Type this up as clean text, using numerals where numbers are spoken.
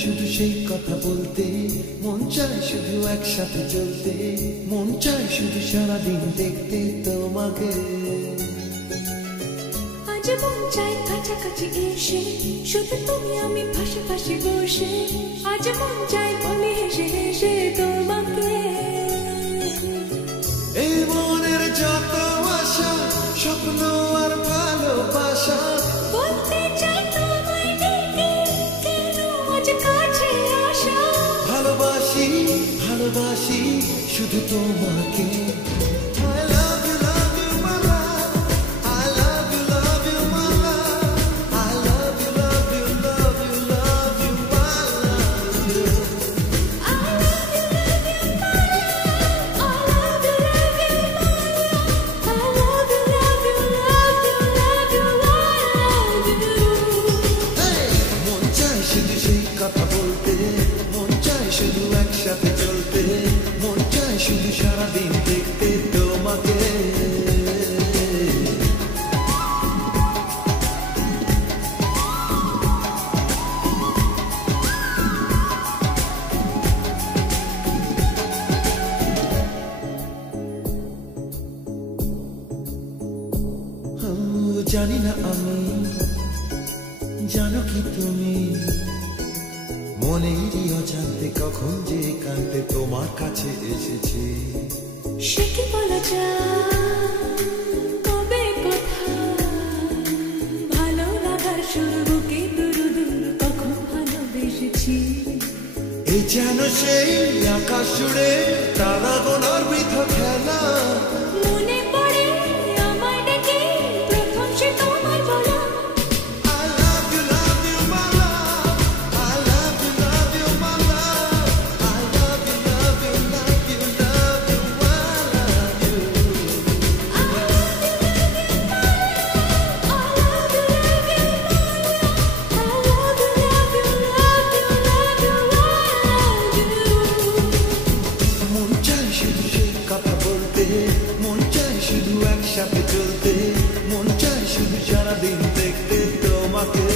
শুধু সেই কথা বলতে, মন চায় শুধু একসাথে চলতে, মন চায় শুধু সারাদিন দেখতে তোমাকে। আজ মন চায় কাছাকাছি এসে, শুধু তুমি আমি পাশে পাশে বসে, আজ মন চায় বলে হেসে হেসে তোমাকে। এই মনের যত আশা, স্বপ্ন আর ভালোবাসা বলতে চাই তোমায় ডেকে, কেন আজ কাছে আসা। ভালোবাসি ভালোবাসি শুধু তোমাকে। কথা বলতে, মন চায় শুধু একসাথে চলতে, মন চায় শুধু সারাদিন দেখতে তোমাকে। জানি না আমি, জানো কি তুমি, মনেরই অজান্তে কখন যে কান্তে তোমার কাছে এসেছি। সে কি বলা যায়, কবে কথা, ভালো লাগার শুরু বুকে দুরু দুরু কখন ভালোবেসেছি। এই যেন সেই আকাশ জুড়ে তারা গোনার বৃথা খেলা। মনে পড়ে আমায় ডেকে প্রথম সে তোমার বলা। I love you, my love. I love you, my love. I love you, love you, love you, love you, I love you. I love you, love you, love you, I love you, love you, love you, love you, I love you. মন চায় শুধু সেই কথা বলতে, মন চায় শুধু একসাথে চলতে, মন চায় শুধু সারাদিন দেখতে তোমাকে।